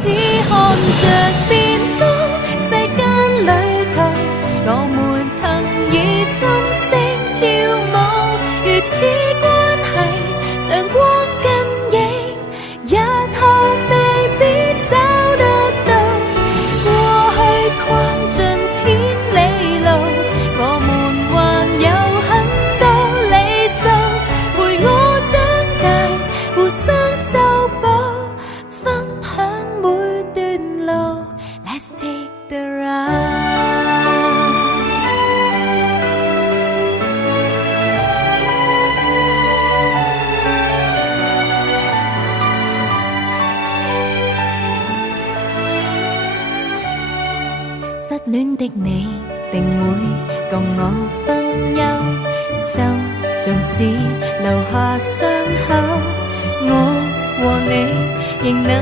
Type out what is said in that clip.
只看着電光，世間旅途，我們曾以心聲跳舞，如此關係像光跟影，日後未必找得到。過去逛盡千里路，我們還有很多理想，陪我長大，互相修補，分享每段路。Let's take the ride。失戀的你定會共我分憂，心縱使留下傷口，我和你仍能